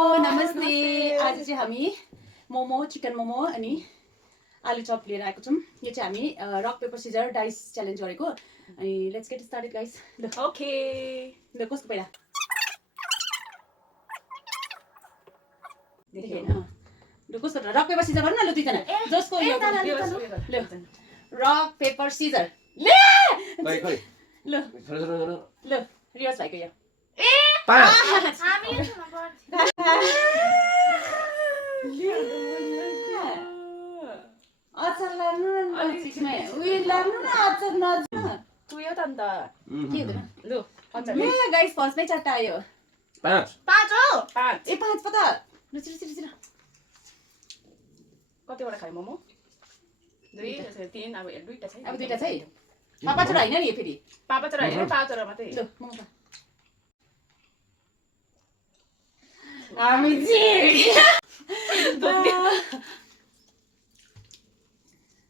नमस्ते आज चाहिँ हामी मोमो चिकन मोमो अनि आलु चप लिएर आएको छौं यो चाहिँ हामी rock paper scissor dice challenge गरेको अनि लेट्स गेट स्टार्टेड गाइस ल ओके ल कसको पहिला देखेन ल कसको रक पेपर सिजर गर्नु न ल दुईजना जसको यो ल रक पेपर सिजर ले खै ल ल रियाज भाइको यो अचार लाग्नु न नजिकमै उयो लाग्नु न अचार नजिक तु यो त अन्त के हुँदैन लु अचार ले गाइस फर्स्टमै चारटा आयो 5 हो 5 ए 5 पता ल छिटो छिटो छिटो कतिवटा खाइ मोमो 2 3 अब दुईटा छ अब दुईटा छ है पापा छोरा हैन नि फेरि पापा छोरा हैन पापा मात्रै ल मोमो हामी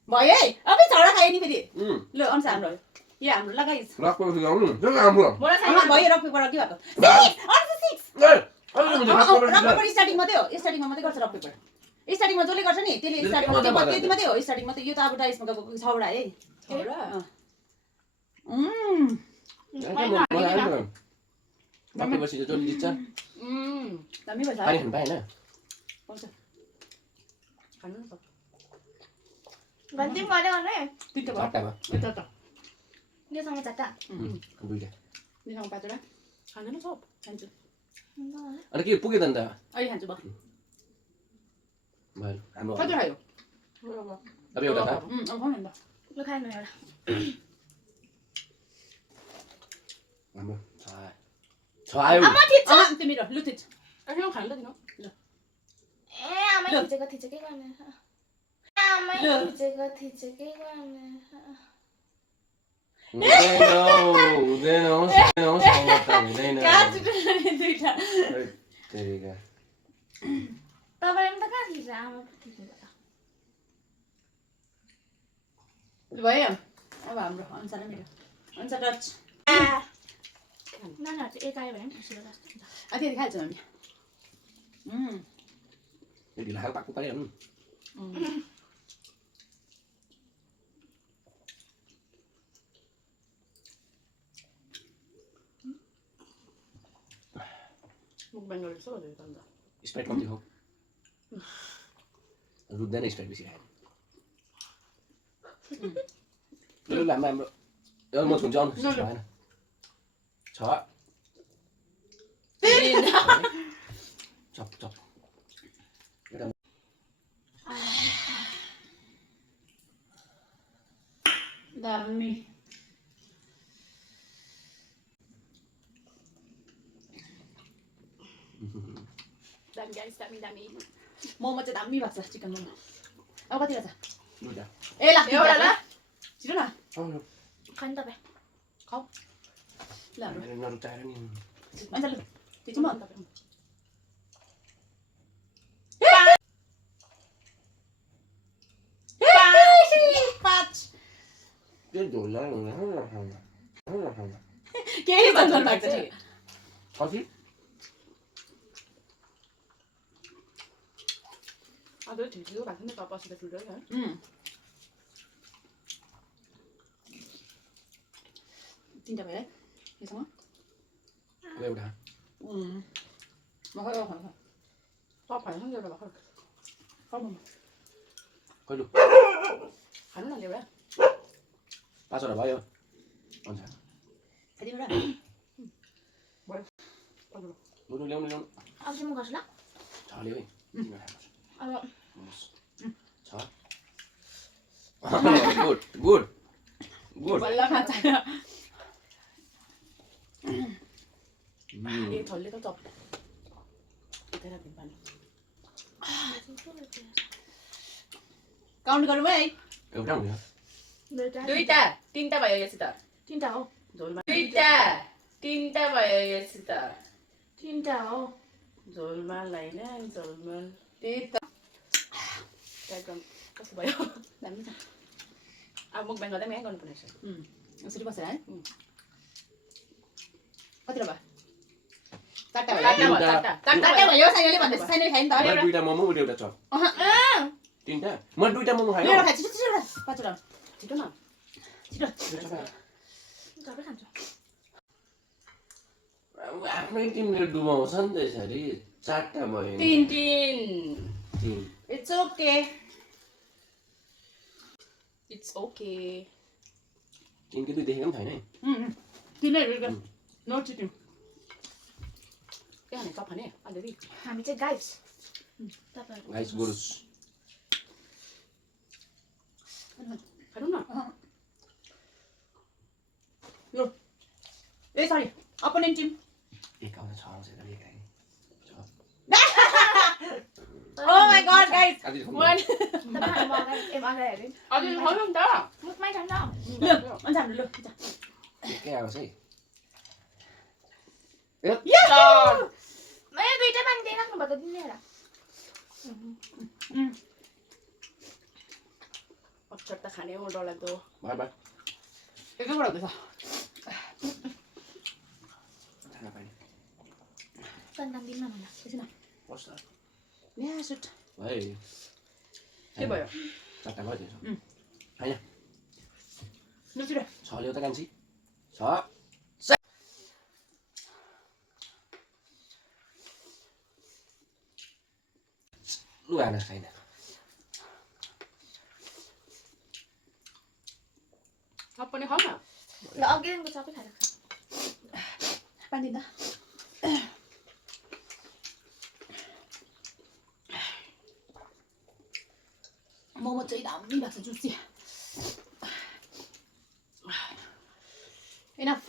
भयो है अबै छोरा खायो नि फेरि ल अन्स हाम्रो यो हाम्रो लगाइस रक पेपर सिजर आउनु त्यो राम्रो मोरा भयो रक पेपर के भएको 6 रक पेपर स्टार्टिङ मात्रै हो स्टार्टिङमा मात्रै गर्छ रक पेपर स्टार्टिङमा जसले गर्छ नि त्यसले स्टार्टिङमा त्यति मात्रै हो स्टार्टिङ मात्रै यो त अब डाइसमा गएको 6 वटा है 6 वटा रक पेपर सिजर जसले जित्छ दामी भन्छ पानी खानु पाएन पाउँछ खानु न गन्ती गरे भने तिनटा भयो चारटा भयो एउटा त यो सँग चारटा दुईटा निसँग पाँचवटा खानु न सब खान्छु अनि के पुग्यो त अन्त अहिले खान्छु भयो भयो हाम्रो कति खायो अब एउटा छ अब खाउँ न त लु खानु एउटा हाम्रो छ आयो आमा ठिक छ तिमी र लु थिच अहिले खानु त दिनु ल ए आमा थिचेको थिचेकै गर्ने आमा थिचेको थिचेकै गर्ने हुँदैन काट दुईटा तेरिका तपाईले पनि त कहाँ थिचे आमा थिचेको त भयो अब हाम्रो अनुसार मेरो अनुसार टच नानाहरु चाहिँ एक आयो भने खुसिलो जस्तो हुन्छ त्यति खाइहाल्छ हामी ढिला खाएको पाक्नु पर्यो मुखबाङ गरेको छ भने त अन्त स्प्राइट कम्ती खाऊ रुच्दैन स्प्राइट बेसी खायो ल हाम्रो एउटा म छुन्छु आउनु भएन छ चप चप दामी दामी गाइस दामी दामी मोमो चाहिँ दामी भएको छ चिकन मोमो अब कति छ दुईटा ए ल एउटा ल छिटो न खानु तपाईँ खाऊ ल हाम्रो नरुचाएर नि अन्त लु त्यो चाहिँ म पाँच त्यो झोल केही भन्नु भएको छ कति अझै ठिकै भएको नि पापा सिधै फुल्दै है तिनटा भयो है यसमा एउटा म खै खाऊ सब खानु नि एउटा भर्खर खाऊ कहिले खानु न एउटा 5 वटा भयो हुन्छ खाइदिनु र ल्याउनु ल्याउनु ल्याउनु अब चाहिँ म गर्छु ल छले है अब छ गुड गुड गुड बल्ल खान्छ ए थल्ले त चप यतै राख्दिनु पानी काउन्ट गरौँ है एउटा हुन्छ दुईटा तीनटा भयो यसित तिनटा हो झोलमा दुईटा तीनटा भयो यसित तिनटा हो झोलमा लाइन झोलमा त्यही त एकदम कस्तो भयो दामी छ अब मुखबाङ गर्दा पनि यहीँ गर्नुपर्ने रहेछ यसरी बसेर है कतिवटा भयो चारवटा भयो चारवटा भयो, चारवटा। चारवटा भयो साइनले भन्दैछ साइनले खायो नि त मैले दुईटा मोमो र एउटा चप तीनटा म दुईटा मोमो खाएँ एउटा खाए छिटो छिटो एउटा पाँचवटा छिटो न छिटो सबै खान्छु आफ्नै टिमले डुबाउँछ नि त्यसरी चारटा भयो नि। तीन तीन इट्स ओके इट्स ओके तीन कि दुई देखेको पनि छैन है तीनै नो चिटिङ के खाने चप खाने अलिअलि हामी चाहिँ गाइस तपाईहरु गाइस गोरुस खानु न यो ए सरी अपोनेन्ट टिम एक आउँछ छ आउँछ एक आएँ ओ माय गॉड गाइस आज तपाईहरु मगाइ मगाइ हेरे अझै खानु नि त मुखमै खान्छ ल अनि हाम्रो ल एकै आउँछ है मैले दुईटा पानी दिइराख्नु भयो त दिने होला अक्षर त खाने हो डरलाग्दो बाई बाई एकैबाट हुँदैछ खाना पानी सन्तान दिनमा मलाई एकछिन बस्छ या सुट भाइ के भयो चारटा भयो त्यसो होइन ल छिटो छ ल्याउ त कान्छी छ लु आना छैन सब पनि खाऊ न ल अघिदेखिको सबै खाइराख्छ पानी दिँदा मोमो चाहिँ दामी भएको छ जुसी इनफ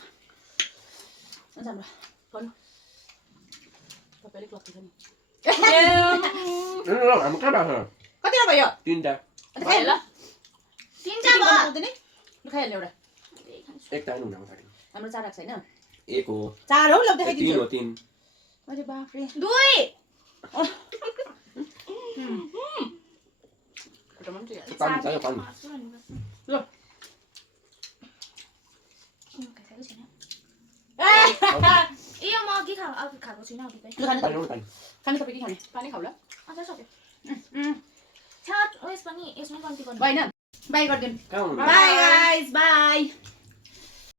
हुन्छ हाम्रो गर्नु तपाईँले क्लक छ नि हाम्रो कहाँ भएको कतिवटा भयो तिनटा अन्त खाइहाल ल तिनटा चिटिङ भयो गर्नु नि ल खाइहाल्नु एउटा एक टाइम हुन आउँछ हाम्रो चार आएको छैन एक हो चार हौ ल तीन देखाइदिन्छु हो तीन अरे बाफ्रे दुई एउटा मात्रै पानी चाहियो पानी ल यो म अघि खाएको छुइनँ अघि ल खानु पानी पानी खानु तपाईँ के खाने पानी खाऊ ल अझ सक्यो छ उयस पनि यसमै कम्ती गर्नु भयो होइन बाई गरिदिनु कहाँ हुनु बाई गाइस बाई